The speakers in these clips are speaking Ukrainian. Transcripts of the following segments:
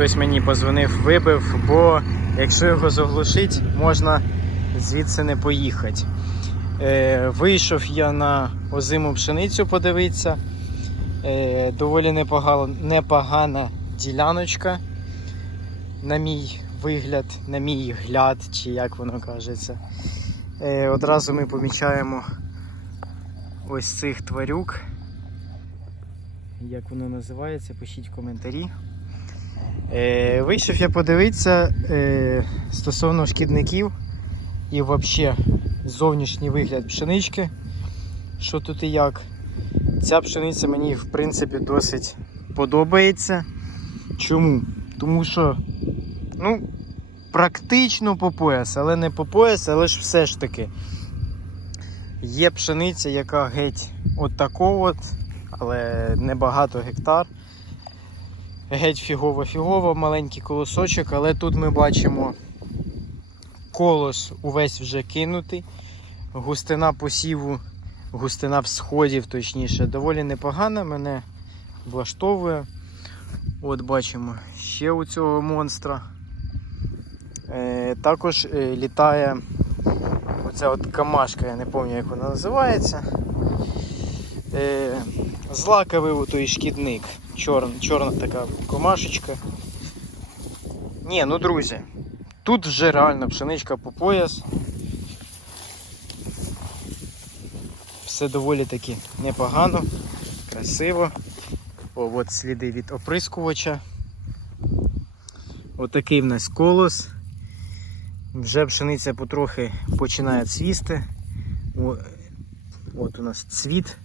хтось мені позвонив, вибив, бо якщо його заглушить, можна звідси не поїхати. Е, вийшов я на озиму пшеницю подивитися. Е, доволі непогана, непогана діляночка, на мій вигляд, на мій гляд, чи як воно кажеться. Е, одразу ми помічаємо ось цих тварюк. Як воно називається, пишіть в коментарі. Е, вийшов я подивитися е, стосовно шкідників і взагалі зовнішній вигляд пшенички. Що тут і як. Ця пшениця мені в принципі досить подобається. Чому? Тому що ну, практично по пояс, але не по пояс, але ж все ж таки. Є пшениця, яка геть от от, але небагато гектар. Геть фігово-фігово, маленький колосочок, але тут ми бачимо колос увесь вже кинутий. Густина посіву, густина всходів, точніше, доволі непогана, мене влаштовує. От бачимо ще у цього монстра. Е, також е, літає оця от камашка, я не пам'ятаю, як вона називається. Е, злаковий той шкідник. Чорна, чорна така комашечка. Ні, ну друзі, тут вже реально пшеничка по пояс. Все доволі таки непогано, красиво. О, от сліди від оприскувача. Отакий в нас колос. Вже пшениця потрохи починає цвісти. О, От у нас цвіт.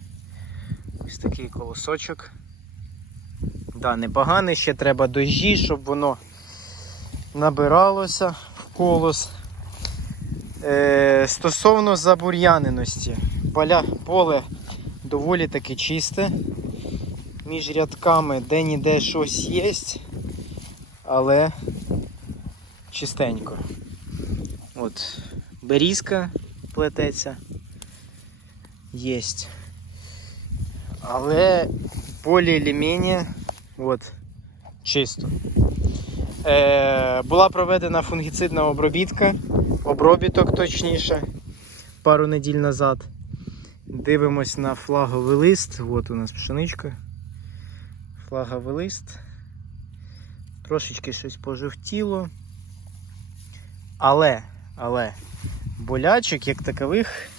Ось такий колосочок. Да, непоганий, ще треба дощі, щоб воно набиралося в колос. Е, стосовно забур'яненості, поля, поле доволі таки чисте. Між рядками де-ніде щось є, але чистенько. От, берізка плететься. Єсть. Але більш-менш от, чисто. Е, була проведена фунгіцидна обробітка, обробіток точніше, пару неділь назад. Дивимось на флаговий лист. От у нас пшеничка. Флаговий лист. Трошечки щось пожовтіло. Але, але, болячок як такових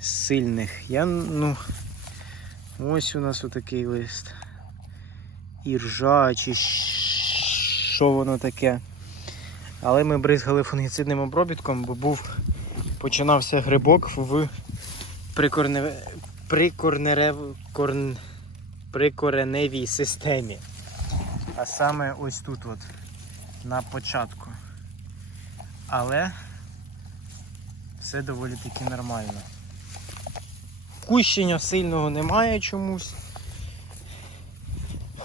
сильних. Я, ну, ось у нас отакий лист. Іржа, чи що воно таке. Але ми бризгали фунгіцидним обробітком, бо був починався грибок в прикорневе, прикорнерев, корн, прикореневій системі. А саме ось тут от, на початку. Але все доволі таки нормально. Кущення сильного немає чомусь.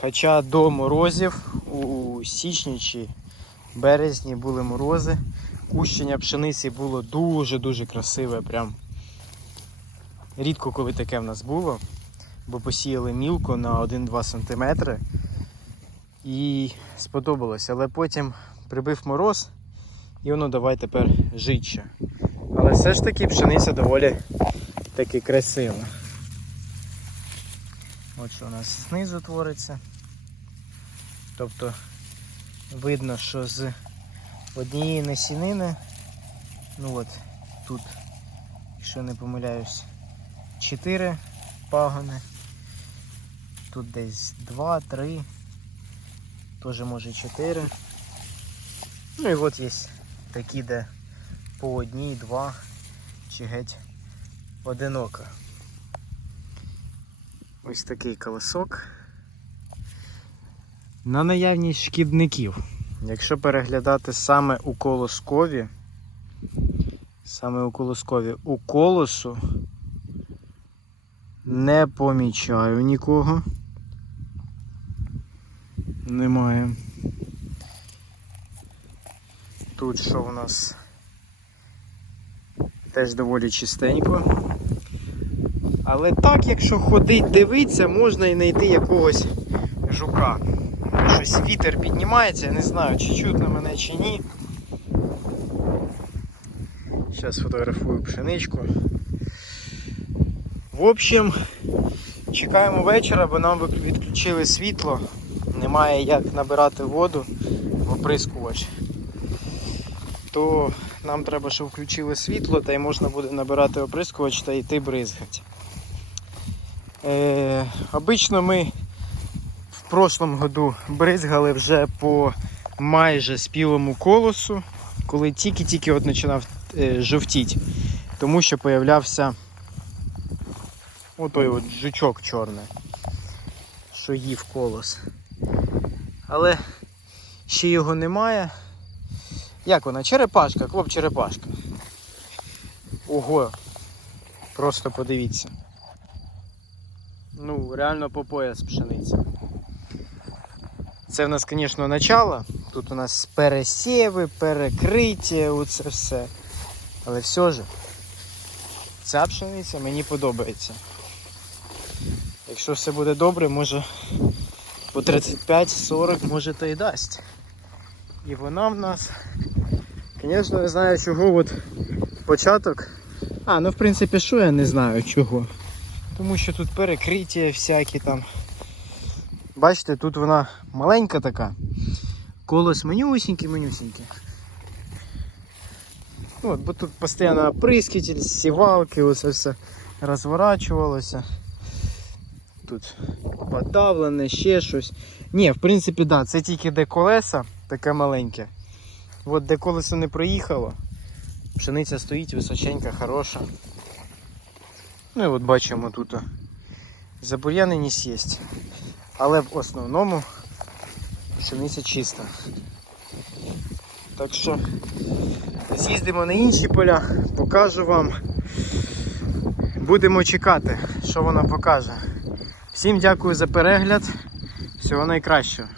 Хоча до морозів у січні чи березні були морози. Кущення пшениці було дуже-дуже красиве. Прям рідко коли таке в нас було, бо посіяли мілко на 1-2 см і сподобалось. Але потім прибив мороз і воно давай тепер жить ще. Але все ж таки пшениця доволі таки красива. От що у нас знизу твориться. Тобто видно, що з однієї насінини, ну от тут, якщо не помиляюсь, 4 пагони, тут десь 2, 3, теж може 4. Ну і от є такі, де по одній, два чи геть одиноко. Ось такий колосок. На наявність шкідників. Якщо переглядати саме у колоскові, саме у колоскові, у колосу не помічаю нікого. Немає. Тут що у нас теж доволі чистенько. Але так, якщо ходить, дивитися, можна і знайти якогось жука. щось вітер піднімається, я не знаю, чи чутно мене чи ні. Зараз фотографую пшеничку. В общем, чекаємо вечора, бо нам відключили світло. Немає як набирати воду в оприскувач. То нам треба, щоб включили світло, та й можна буде набирати оприскувач та йти бризгати. Е, обично ми в прошлом году бризгали вже по майже спілому колосу, коли тільки-тільки от починав е, жовтіть, тому що появлявся отой от жучок чорний, що їв колос. Але ще його немає. Як вона? Черепашка, клоп черепашка. Ого. Просто подивіться. Ну, реально по пояс пшениці. Це в нас, звісно, начало. Тут у нас пересіви, перекриття, оце все. Але все ж, ця пшениця мені подобається. Якщо все буде добре, може по 35-40 може то і дасть. І вона в нас, звісно, не знаю чого от початок. А, ну в принципі, що я не знаю чого. Тому що тут перекриття всякі там. Бачите, тут вона маленька така. Колос манюсінький. От, бо тут постійно оприскитель, сівалки, оце все розворачувалося. Тут подавлене, ще щось. Ні, в принципі, да, це тільки де колеса, таке маленьке. От де колесо не проїхало, пшениця стоїть височенька, хороша. Ну і от бачимо тут забур'яненість є. Але в основному пшениця чиста. Так що з'їздимо на інші поля, покажу вам. Будемо чекати, що вона покаже. Всім дякую за перегляд. Всього найкращого.